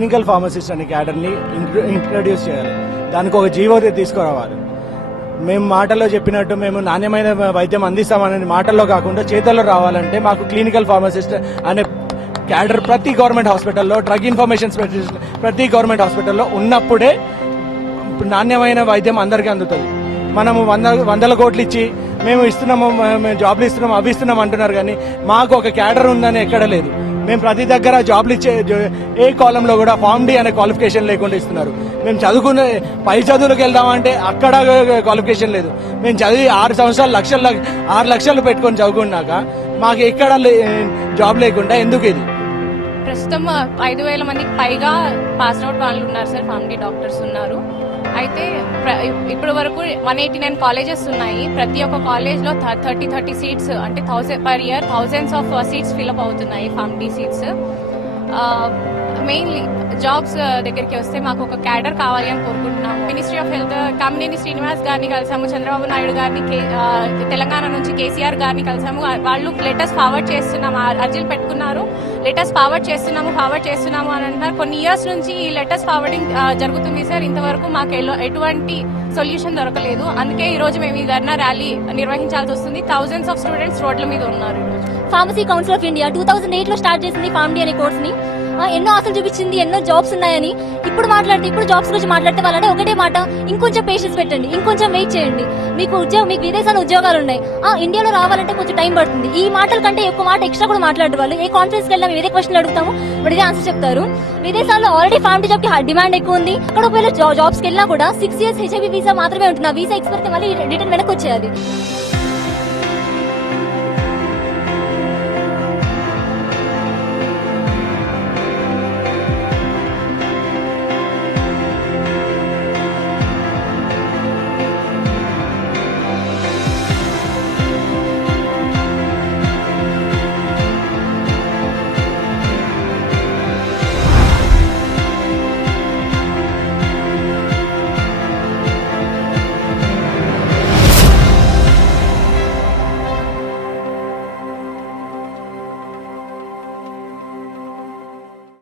Clinical pharmacist అనే క్యాడర్ని introduce చేయాలి. దానికి ఒక జీవో తీసుకురావాలి. మేము మాటల్లో చెప్పినట్టు మేము నాణ్యమైన వైద్యం అందిస్తామనే మాటల్లో కాకుండా చేతల్లో రావాలంటే మాకు క్లినికల్ ఫార్మసిస్ట్ అనే క్యాడర్ ప్రతి గవర్నమెంట్ హాస్పిటల్లో, డ్రగ్ ఇన్ఫర్మేషన్ స్పెషలిస్ట్ ప్రతి గవర్నమెంట్ హాస్పిటల్లో ఉన్నప్పుడే నాణ్యమైన వైద్యం అందరికీ అందుతుంది. మనము వందల కోట్లు ఇచ్చి మేము ఇస్తున్నాము, మేము జాబ్లు ఇస్తున్నాము, అవి ఇస్తున్నాం అంటున్నారు, కానీ మాకు ఒక క్యాడర్ ఉందని ఎక్కడ లేదు. మేము ప్రతి దగ్గర జాబ్లు ఇచ్చే ఏ కాలంలో కూడా ఫార్మ్ డి అనే క్వాలిఫికేషన్ లేకుండా ఇస్తున్నారు. మేము చదువుకునే పై చదువులకు వెళ్దామంటే అక్కడ క్వాలిఫికేషన్ లేదు. మేము చదివి 6 సంవత్సరాలు 6 లక్షలు పెట్టుకొని చదువుకున్నాక మాకు ఎక్కడ జాబ్ లేకుండా ఎందుకు ఇది? ప్రస్తుతం 5,000 మందికి పైగా పాస్ అవుట్ వాళ్ళు ఉన్నారు సార్, ఫార్మ్ డి డాక్టర్స్ ఉన్నారు. అయితే ఇప్పటి వరకు 189 కాలేజెస్ ఉన్నాయి. ప్రతి ఒక్క కాలేజ్ లో 30 సీట్స్ అంటే 1000 per year thousands of seats fill up అవుతున్నాయి pharm D seats. Mainly jobs దగ్గరికి వస్తే మాకు ఒక క్యాడర్ కావాలి అని కోరుకుంటున్నాము. Ministry of health Kamineni Srinivas గారిని కలిసాము, చంద్రబాబు నాయుడు గారిని, తెలంగాణ నుంచి కేసీఆర్ గారిని కలిసాము. వాళ్ళు లెటర్స్ ఫార్వర్డ్ చేస్తున్నాము, అర్జీలు పెట్టుకున్నారు, లెటర్స్ ఫార్వర్డ్ చేస్తున్నాము అని అంటున్నారు. కొన్ని ఇయర్స్ నుంచి ఈ లెటర్స్ ఫార్వర్డింగ్ జరుగుతుంది సార్. ఇంతవరకు మాకు ఎటువంటి సొల్యూషన్ దొరకలేదు. అందుకే ఈ రోజు మేము ఈ ధర్నా ర్యాలీ నిర్వహించాల్సి వస్తుంది. థౌజండ్స్ ఆఫ్ స్టూడెంట్స్ రోడ్ల మీద ఉన్నారు. ఫార్మసీ కౌన్సిల్ ఆఫ్ ఇండియా 2008 లో స్టార్ట్ చేసింది ఫార్మ్ డి అనే కోర్స్ ని. ఎన్నో ఆశలు చూపించింది, ఎన్నో జాబ్స్ ఉన్నాయని. ఇప్పుడు జాబ్స్ గురించి మాట్లాడితే వాళ్ళంటే ఒకటే మాట, ఇంకొంచెం పేషెన్స్ పెట్టండి, ఇంకొంచెం వెయిట్ చేయండి, మీకు విదేశాల్లో ఉద్యోగాలు ఉన్నాయి, ఇండియాలో రావాలంటే కొంచెం టైం పడుతుంది. ఈ మాటల కంటే ఎక్కువ మాట ఎక్స్ట్రా కూడా మాట్లాడే వాళ్ళు. ఏ కాన్ఫరెన్స్ కి వెళ్ళినా మేము ఏదే క్వశ్చన్ అడుగుతాము, బట్ ఇదే ఆన్సర్ చెప్తారు. విదేశాల్లో ఆల్రెడీ ఫార్మ్ డి జాబ్ కి డిమాండ్ ఎక్కువ ఉంది. అక్కడ ఒకవేళ జాబ్స్ కి వెళ్ళినా కూడా 6 years హెచ్ఐవి వీసా మాత్రమే ఉంటుంది. ఆ వీసా ఎక్స్పైర్ మళ్ళీ రిటర్న్ వెనక్కి వచ్చేయాలి.